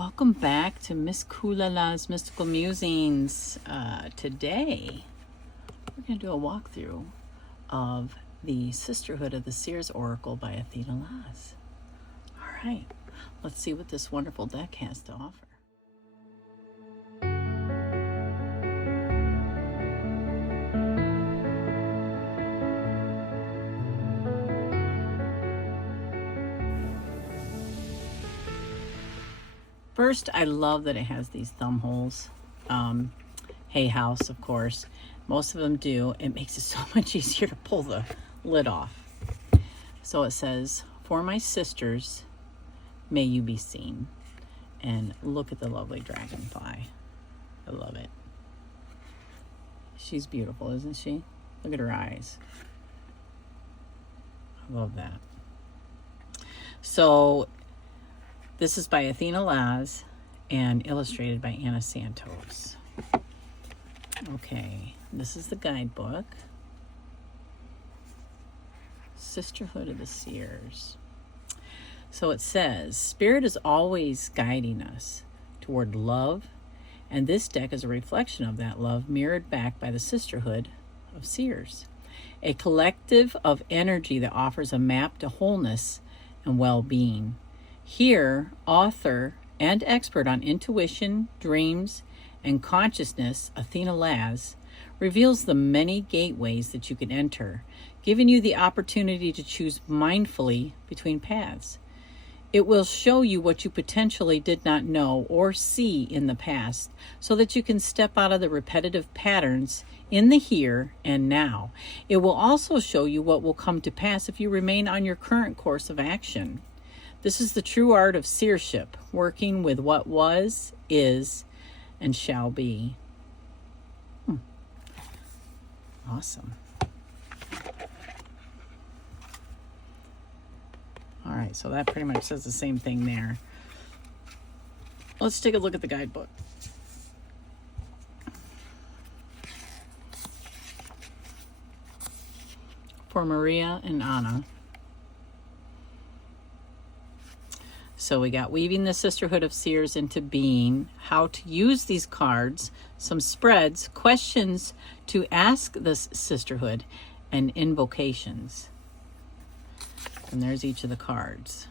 Welcome back to Misscoolala's Mystical Musings. Today, we're going to do a walkthrough of the Sisterhood of the Seers Oracle by Athena Laz. All right, let's see what this wonderful deck has to offer. First, I love that it has these thumb holes. Hay house, of course. Most of them do. It makes it so much easier to pull the lid off. So it says, "For my sisters, may you be seen." And look at the lovely dragonfly. I love it. She's beautiful, isn't she? Look at her eyes. I love that. So this is by Athena Laz and illustrated by Anna Santos. Okay, this is the guidebook. Sisterhood of the Seers. So it says, Spirit is always guiding us toward love, and this deck is a reflection of that love mirrored back by the Sisterhood of Seers, a collective of energy that offers a map to wholeness and well-being. Here, author and expert on intuition, dreams, and consciousness, Athena Laz, reveals the many gateways that you can enter, giving you the opportunity to choose mindfully between paths. It will show you what you potentially did not know or see in the past, so that you can step out of the repetitive patterns in the here and now. It will also show you what will come to pass if you remain on your current course of action. This is the true art of seership, working with what was, is, and shall be. Awesome. All right, so that pretty much says the same thing there. Let's take a look at the guidebook. For Maria and Anna. So we got weaving the Sisterhood of Seers into being, how to use these cards, some spreads, questions to ask this sisterhood, and invocations. And there's each of the cards.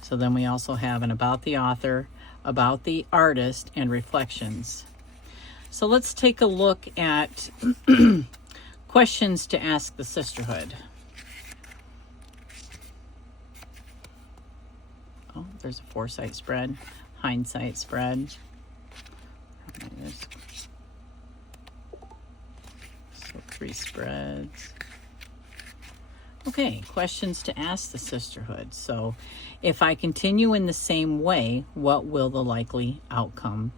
So then we also have an about the author, about the artist, and reflections. So let's take a look at questions to ask the sisterhood. Oh, there's a foresight spread, hindsight spread. So 3 spreads. Okay, questions to ask the sisterhood. So if I continue in the same way, what will the likely outcome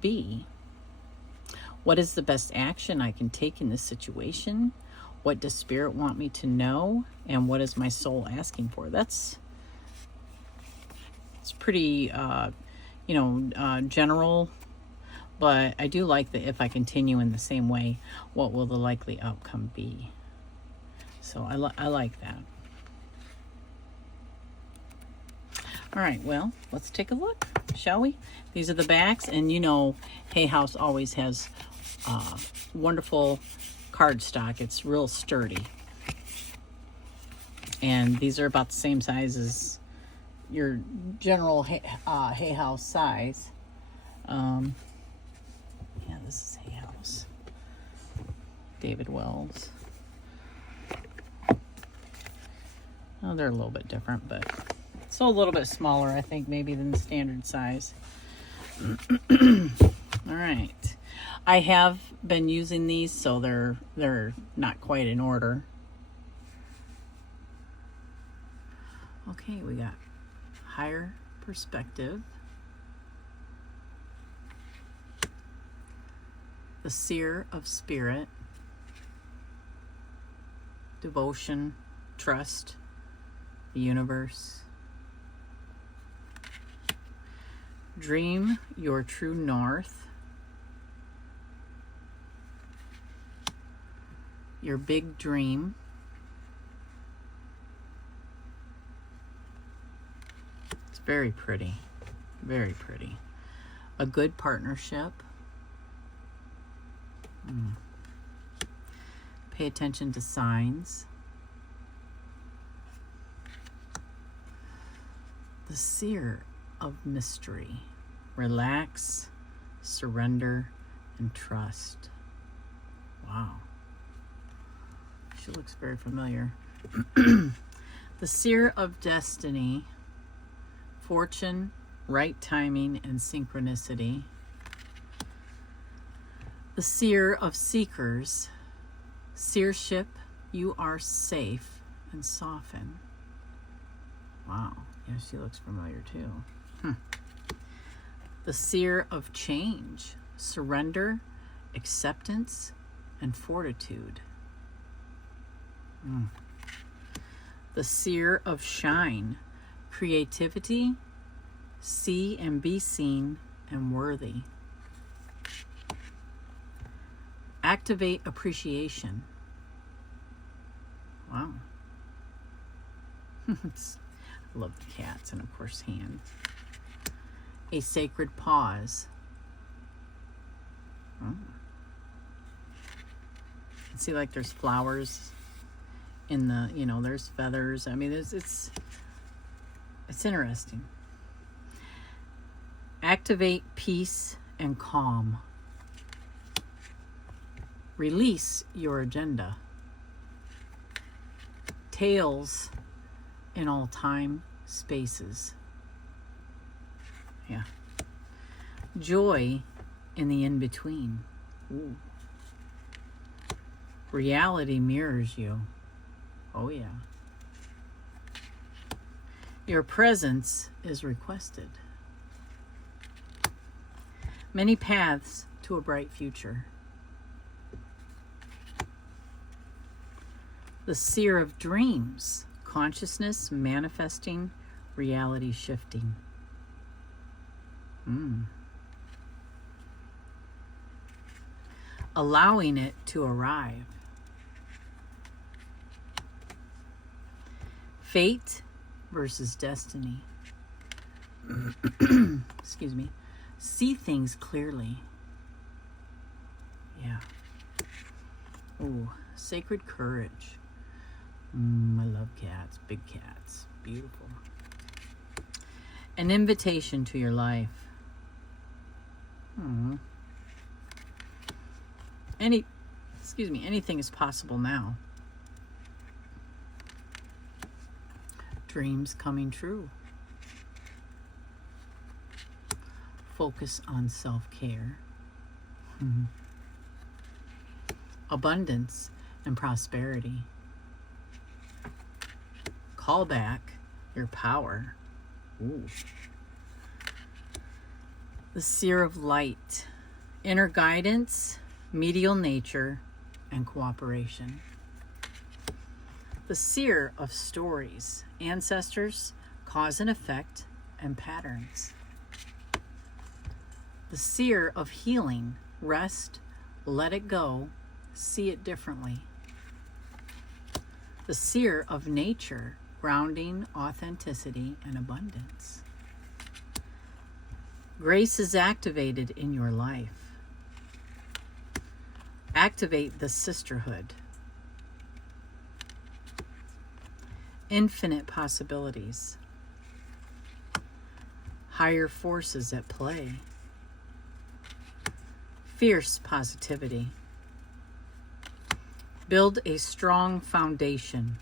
be? What is the best action I can take in this situation? What does Spirit want me to know? And what is my soul asking for? It's pretty, general, but I do like that if I continue in the same way, what will the likely outcome be? So I like that. All right, well, let's take a look, shall we? These are the backs, and Hay House always has wonderful cardstock. It's real sturdy. And these are about the same size as your general Hay House size. Yeah, this is Hay House. David Wells. Oh, they're a little bit different, but so a little bit smaller, I think, maybe than the standard size. All right. I have been using these, so they're not quite in order. Okay, we got higher perspective, the seer of spirit, devotion, trust, the universe, dream your true north, your big dream, it's very pretty. Very pretty. A good partnership. Pay attention to signs. The seer of mystery. Relax, surrender, and trust. Wow. She looks very familiar. The seer of destiny. Fortune, right timing, and synchronicity. The seer of seekers. Seership, you are safe and soften. Wow. Yeah, she looks familiar too. The seer of change. Surrender, acceptance, and fortitude. The seer of shine. Creativity, see and be seen and worthy. Activate appreciation. Wow. I love the cats and of course hands. A sacred pause. See, like there's flowers in the, there's feathers. I mean, it's interesting. Activate peace and calm. Release your agenda. Tales in all time spaces. Yeah. Joy in the in-between. Ooh. Reality mirrors you. Oh yeah. Your presence is requested. Many paths to a bright future. The seer of dreams. Consciousness manifesting, reality shifting. Allowing it to arrive. Fate versus destiny. Excuse me. See things clearly. Yeah. Oh, sacred courage. I love cats. Big cats. Beautiful. An invitation to your life. Anything is possible now. Dreams coming true. Focus on self-care. Abundance and prosperity. Call back your power. Ooh. The seer of light. Inner guidance, medial nature, and cooperation. The seer of stories. Ancestors, cause and effect, and patterns. The seer of healing. Rest, let it go, see it differently. The seer of nature. Grounding, authenticity, and abundance. Grace is activated in your life. Activate the sisterhood. Infinite possibilities. Higher forces at play. Fierce positivity. Build a strong foundation.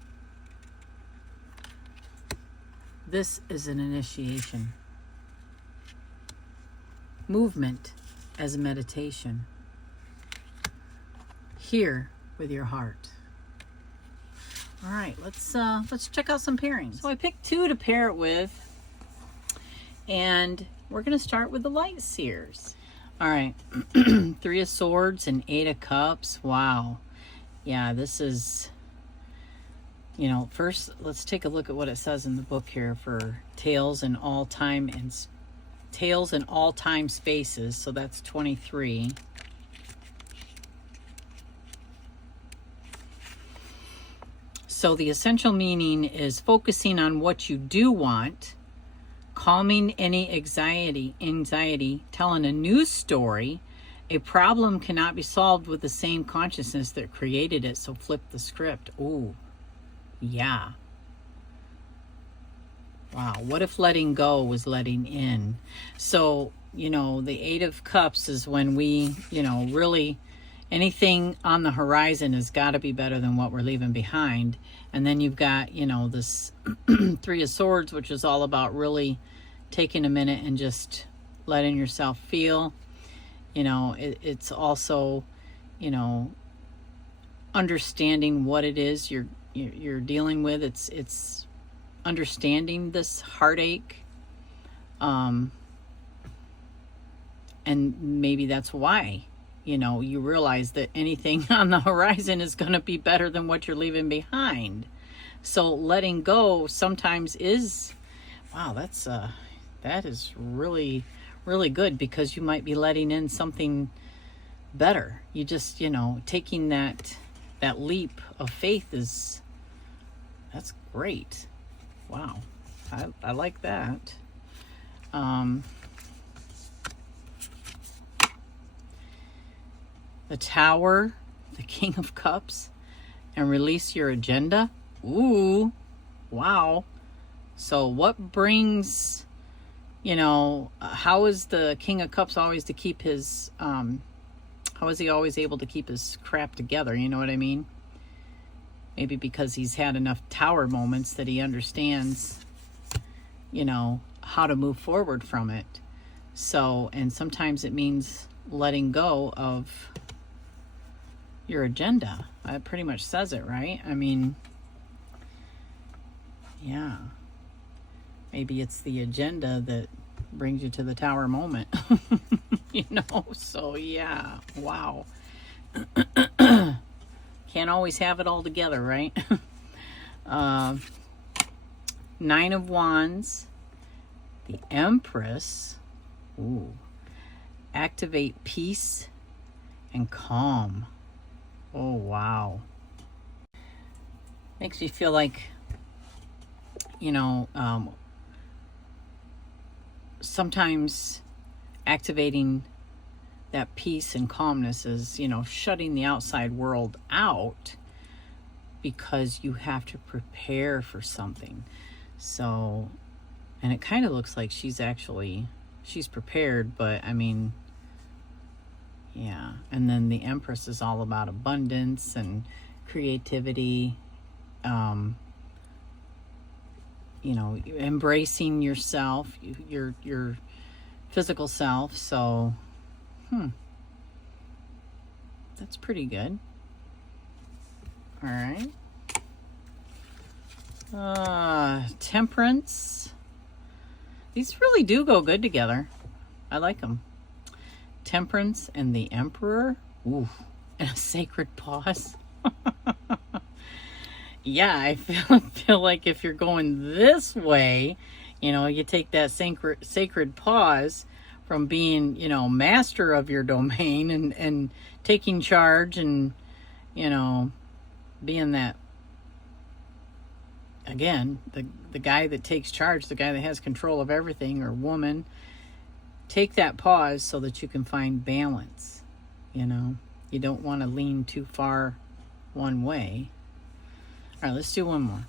This is an initiation. Movement as meditation. Hear with your heart. All right, let's check out some pairings. So I picked 2 to pair it with, and we're going to start with the light seers. All right, 3 of Swords and 8 of Cups. Wow. Yeah, this is, first let's take a look at what it says in the book here for tales in all time spaces. So that's 23. So the essential meaning is focusing on what you do want, calming any anxiety, telling a new story. A problem cannot be solved with the same consciousness that created it, so flip the script. Ooh, yeah. Wow, what if letting go was letting in? So, the Eight of Cups is when we, really, anything on the horizon has got to be better than what we're leaving behind. And then you've got, this Three of Swords, which is all about really taking a minute and just letting yourself feel. It's also, understanding what it is you're dealing with. It's understanding this heartache, and maybe that's why you realize that anything on the horizon is going to be better than what you're leaving behind. So letting go sometimes is, wow, that is really, really good, because you might be letting in something better. You just, taking that leap of faith that's great. Wow, I like that. The Tower, the King of Cups, and release your agenda. Ooh, wow. So what brings, how is the King of Cups always to keep his, how is he always able to keep his crap together? You know what I mean? Maybe because he's had enough tower moments that he understands, how to move forward from it. So, and sometimes it means letting go of your agenda. That pretty much says it, right? I mean, yeah. Maybe it's the agenda that brings you to the tower moment. So yeah, wow. Can't always have it all together, right? Nine of Wands, the Empress. Ooh. Activate peace and calm. Oh, wow. Makes me feel like, sometimes activating that peace and calmness is, shutting the outside world out, because you have to prepare for something. So, and it kind of looks like she's prepared, but I mean, yeah. And then the Empress is all about abundance and creativity, embracing yourself, your physical self. So, that's pretty good. All right. Temperance. These really do go good together. I like them. Temperance and the Emperor. Ooh, and a sacred pause. Yeah, I feel like if you're going this way, you take that sacred pause from being, master of your domain and taking charge and, being that, again, the guy that takes charge, the guy that has control of everything, or woman. Take that pause so that you can find balance. You don't want to lean too far one way. All right, let's do one more.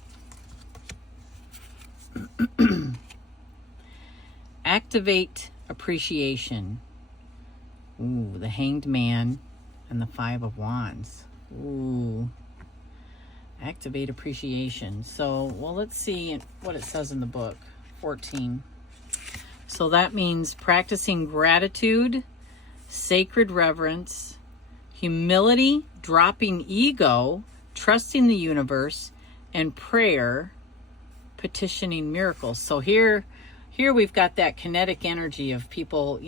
Activate appreciation. Ooh, the Hanged Man and the Five of Wands. Ooh. Activate appreciation. So, well, let's see what it says in the book. 14. So that means practicing gratitude, sacred reverence, humility, dropping ego, trusting the universe, and prayer, petitioning miracles. So here we've got that kinetic energy of people,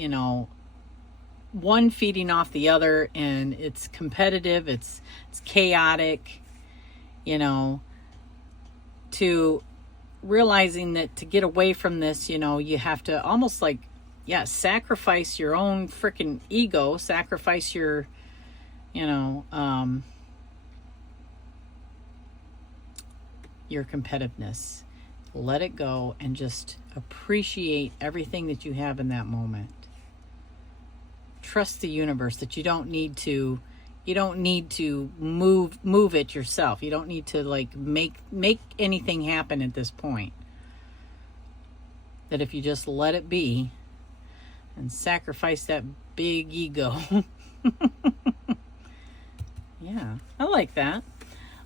one feeding off the other, and it's competitive, it's chaotic, to realizing that to get away from this, you have to almost sacrifice your own freaking ego, sacrifice your, your competitiveness, let it go and just appreciate everything that you have in that moment. Trust the universe that you don't need to move it yourself. You don't need to like make anything happen at this point. That if you just let it be and sacrifice that big ego. Yeah, I like that.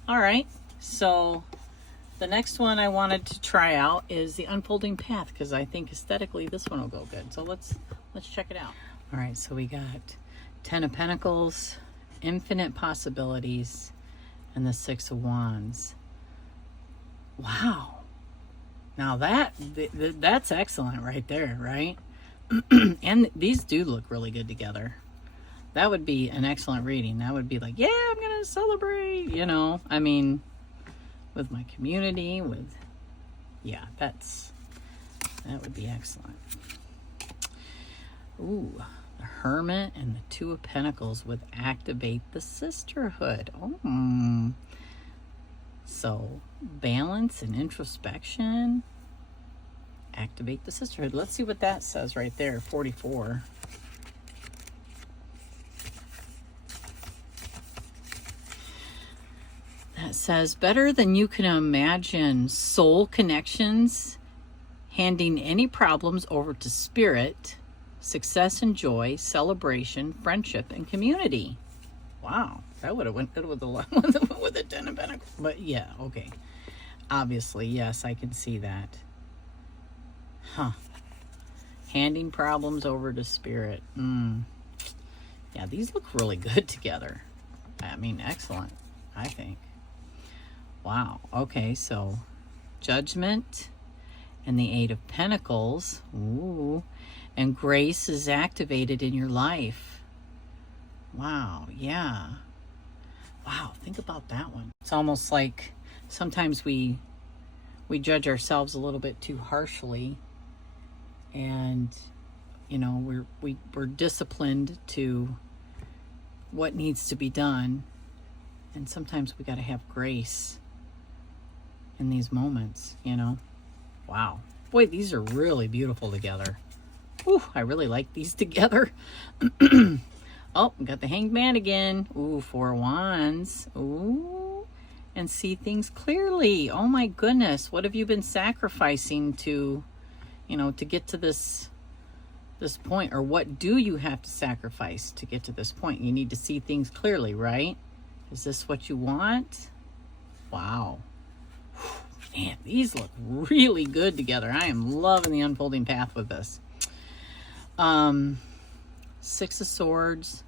All right, so the next one I wanted to try out is the Unfolding Path, because I think aesthetically this one will go good. So let's check it out. All right, so we got 10 of Pentacles, Infinite Possibilities, and the 6 of Wands. Wow. Now that's excellent right there, right? And these do look really good together. That would be an excellent reading. That would be like, yeah, I'm going to celebrate, you know. I mean, with my community, that would be excellent. Ooh, the Hermit and the 2 of Pentacles would activate the Sisterhood. Oh, so balance and introspection, activate the Sisterhood. Let's see what that says right there, 44. That says, better than you can imagine, soul connections, handing any problems over to spirit, success and joy, celebration, friendship, and community. Wow, that would have went good with the 10 of Pentacles. But yeah, okay. Obviously, yes, I can see that. Huh. Handing problems over to spirit. Yeah, these look really good together. I mean, excellent, I think. Wow. Okay, so Judgment and the 8 of Pentacles. Ooh. And grace is activated in your life. Wow. Yeah. Wow. Think about that one. It's almost like sometimes we judge ourselves a little bit too harshly, and you know, we're disciplined to what needs to be done, and sometimes we got to have grace in these moments, you know. Wow. Boy, these are really beautiful together. Ooh, I really like these together. Oh, we got the Hanged Man again. Ooh, 4 Wands. Ooh, and see things clearly. Oh my goodness. What have you been sacrificing to, you know, to get to this point? Or what do you have to sacrifice to get to this point? You need to see things clearly, right? Is this what you want? Wow. Man, these look really good together. I am loving the Unfolding Path with this. 6 of Swords,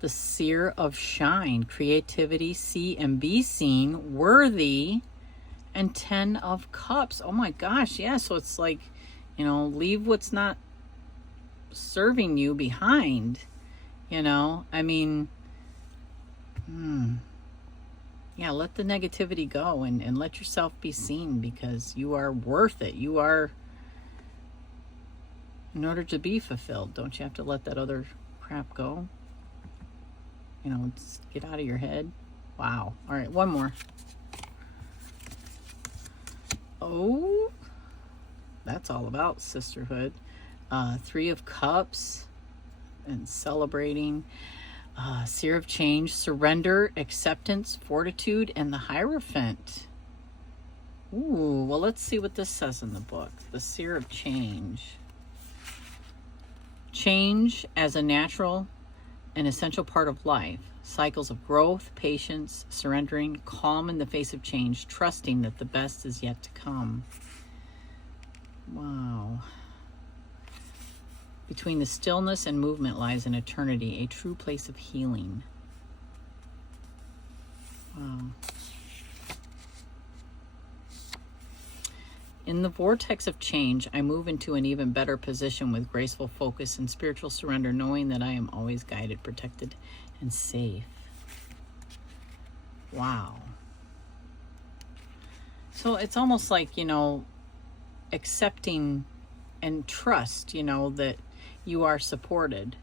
the Seer of Shine, creativity, see and be seen, worthy, and 10 of Cups. Oh my gosh, yeah, so it's like, you know, leave what's not serving you behind, you know. I mean, yeah, let the negativity go and let yourself be seen, because you are worth it. You are, in order to be fulfilled, don't you have to let that other crap go? You know, just get out of your head. Wow. All right, one more. Oh, that's all about sisterhood. 3 of Cups and celebrating. Seer of Change, surrender, acceptance, fortitude, and the Hierophant. Ooh, well, let's see what this says in the book. The Seer of Change. Change as a natural and essential part of life. Cycles of growth, patience, surrendering, calm in the face of change, trusting that the best is yet to come. Wow. Between the stillness and movement lies an eternity, a true place of healing. Wow. In the vortex of change, I move into an even better position with graceful focus and spiritual surrender, knowing that I am always guided, protected, and safe. Wow. So it's almost like, you know, accepting and trust, you know, that you are supported.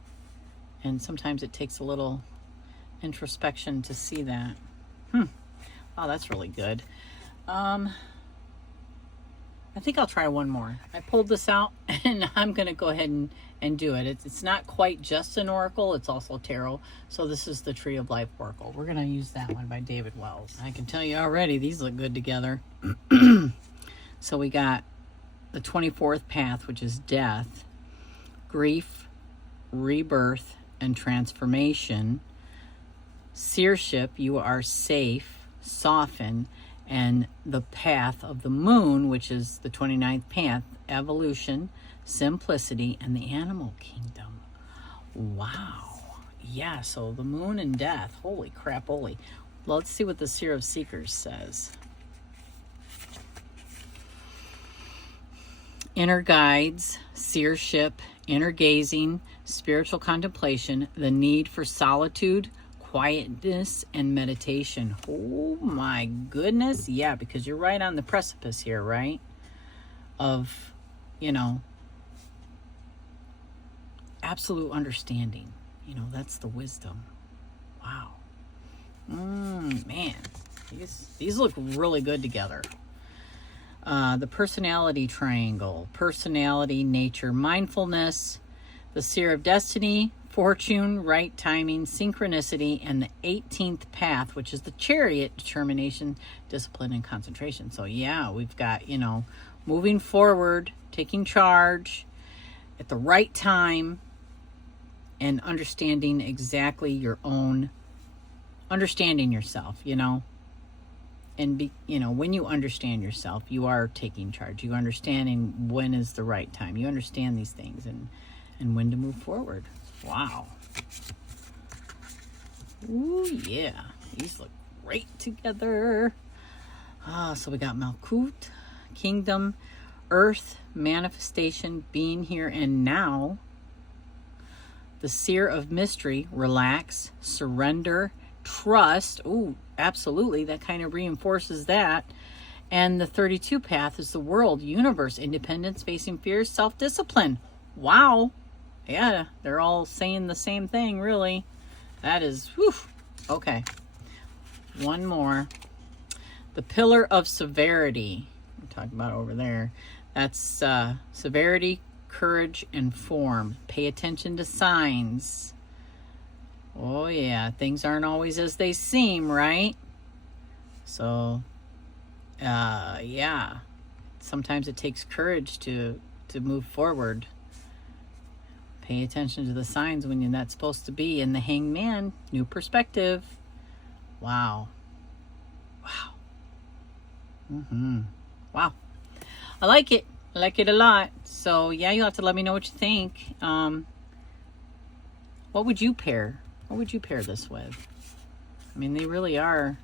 And sometimes it takes a little introspection to see that. Wow, that's really good. I think I'll try one more. I pulled this out and I'm going to go ahead and do it. It's not quite just an oracle. It's also tarot. So this is the Tree of Life Oracle. We're going to use that one by David Wells. I can tell you already, these look good together. So we got the 24th path, which is death, grief, rebirth, and transformation. Seership, you are safe, soften, and the path of the moon, which is the 29th path, evolution, simplicity, and the animal kingdom. Wow. Yeah, so the moon and death. Holy crap, holy. Let's see what the Seer of Seekers says. Inner guides, seership, inner gazing, spiritual contemplation, the need for solitude, quietness, and meditation. Oh my goodness. Yeah, because you're right on the precipice here, right? Of, you know, absolute understanding. You know, that's the wisdom. Wow. Man, these look really good together. The personality triangle, personality, nature, mindfulness, the Seer of Destiny, fortune, right timing, synchronicity, and the 18th path, which is the Chariot, determination, discipline, and concentration. So yeah, we've got, you know, moving forward, taking charge at the right time, and understanding exactly your own, understanding yourself, you know. And, you know, when you understand yourself, you are taking charge. You understanding when is the right time. You understand these things and when to move forward. Wow. Ooh, yeah. These look great together. So we got Malkut, Kingdom, Earth, Manifestation, Being Here and Now. The Seer of Mystery, Relax, Surrender, Trust. Ooh, absolutely. That kind of reinforces that. And the 32 path is the World, Universe, Independence, Facing Fears, Self-Discipline. Wow. Yeah, they're all saying the same thing, really. That is, whew. Okay. One more. The Pillar of Severity. We're talking about over there. That's severity, courage, and form. Pay attention to signs. Oh, yeah. Things aren't always as they seem, right? So, yeah. Sometimes it takes courage to move forward. Pay attention to the signs when you're not supposed to be. And the Hanged Man, new perspective. Wow. Wow. Wow. I like it. I like it a lot. So, yeah, you'll have to let me know what you think. What would you pair? What would you pair this with? I mean, they really are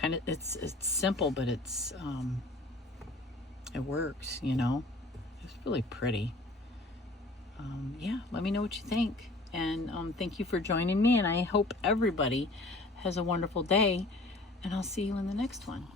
kind of, it's simple, but it's, it works, you know? It's really pretty. Yeah, let me know what you think. And thank you for joining me. And I hope everybody has a wonderful day. And I'll see you in the next one.